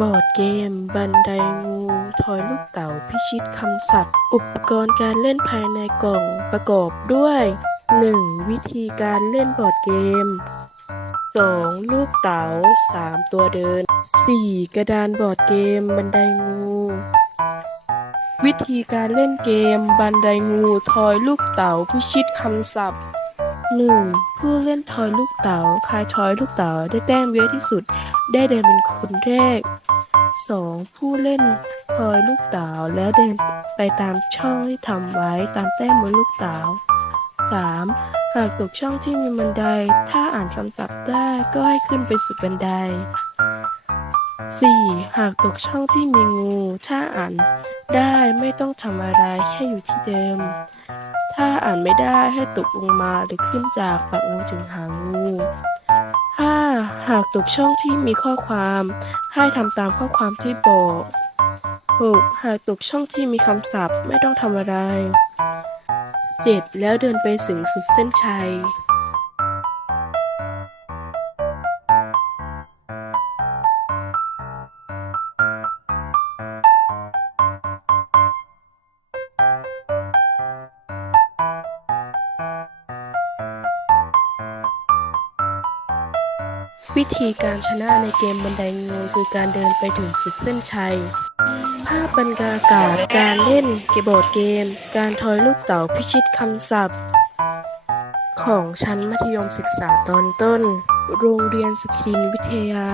บอร์ดเกม บันไดงู ทอยลูกเต๋าพิชิตคำศัพท์อุปกรณ์การเล่นภายในกล่องประกอบด้วย 1. วิธีการเล่นบอร์ดเกม 2. ลูกเต๋า 3. ตัวเดิน 4. กระดานบอร์ดเกม บันไดงู วิธีการเล่นเกม บันไดงูทอยลูกเต๋าพิชิตคำศัพท์ 1. ผู้เล่นทอยลูกเต๋าใครทอยลูกเต๋าได้แต้มเยอะที่สุด ได้เดินเป็นคนแรก 2. ผู้เล่นทอยลูกเต๋าแล้วเดินไปตามช่องที่ทำไว้ตามแต้มบนลูกเต๋า 3. หากตกช่องที่มีบันได ถ้าอ่านคำศัพท์ได้ก็ให้ขึ้นไปสู่บันได 4. หากตกช่องที่มีงู ถ้าอ่านได้ไม่ต้องทำอะไรแค่อยู่ที่เดิม ถ้าอ่านไม่ได้ให้ตกลงมาหรือขึ้นจากปากงูถึงหางงู หากตกช่องที่มีข้อความ ให้ทำตามข้อความที่บอก 6. หากตกช่องที่มีคำศัพท์ไม่ต้องทำอะไร 7. แล้วเดินไปถึงสุดเส้นชัย วิธีการชนะในเกมบันไดงูคือการเดินไปถึงสุดเส้นชัย ภาพบรรยากาศการเล่นเกมบอร์ดเกม การทอยลูกเต๋าพิชิตคำศัพท์ ของชั้นมัธยมศึกษาตอนต้น โรงเรียนสุขินวิทยา